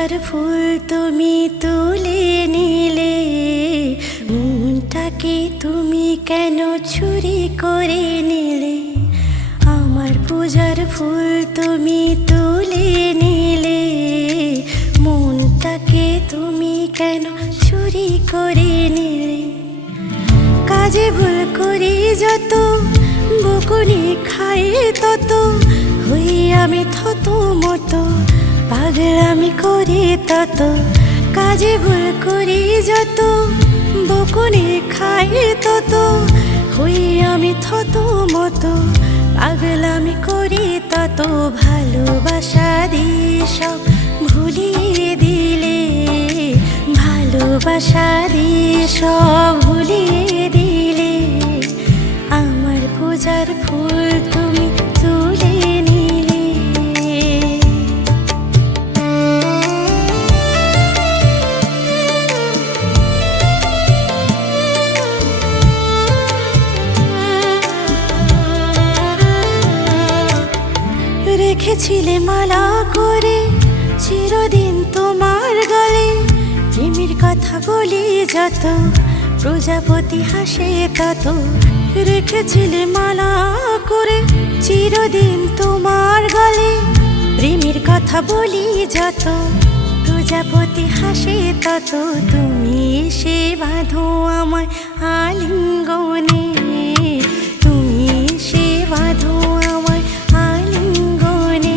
পূজার ফুল তুমি তুলে নিলে, মনটাকে তুমি কেন চুরি করে নিলে? আমার পূজার ফুল তুমি তুলে নিলে, মনটাকে তুমি কেন চুরি করে নিলে? কাজে ভুল করি যত, বকুনি খাই তত, হই আমি থত মতো, পাগলামি করি তত। কাজে ভুল করি যত, বকুনি খাই তত, হই আমি থত মতো, পাগলামি করি তত। ভালোবাসা দিয়ে সব ভুলিয়ে দিলে, ভালোবাসা দিয়ে সব ভুলিয়ে দিলে। আমার পূজার ফুল তুমি তুলে নিলে। রেখেছিলে মালা করে চিরদিন তোমার গলে, প্রেমের কথা বলি যত, প্রজাপতি হাসে তত। রেখেছিলে মালা করে চিরদিন তোমার গলে, প্রেমের কথা বলি যত, প্রজাপতি হাসে তত। তুমি এসে বাঁধো আমায় আলিঙ্গনে, তুমি এসে বাঁধো আমায় আলিঙ্গনে।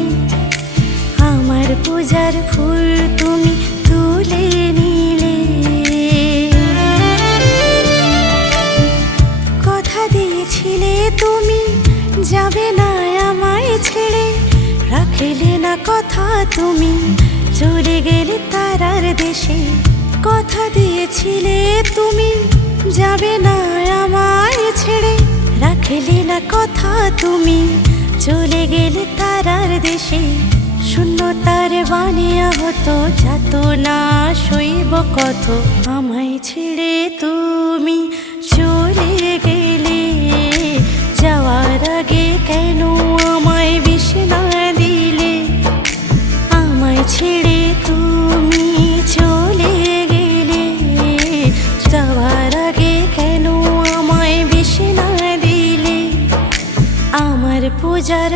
আমার পূজার ফুল তুমি তুলে নিলে। কথা দিয়েছিলে তুমি যাবে না আমায় ছেড়ে, রাখলে না কথা তুমি চলে গেলে তারার দেশে। কথা দিয়েছিলে তুমি যাবে না আমায় ছেড়ে, রাখলে না কথা তুমি চলে গেলে তারার দেশে। শূন্যতার বানিয়া হতো যাত না সইব কত, আমায় ছেড়ে তুমি চলে গেলে। যাওয়ার আগে কেন আমায় বিষ না দিলে? আমায় ছেড়ে তুমি চলে গেলে, যাওয়ার আগে কেন আমায় বিষ না দিলে? আমার পূজার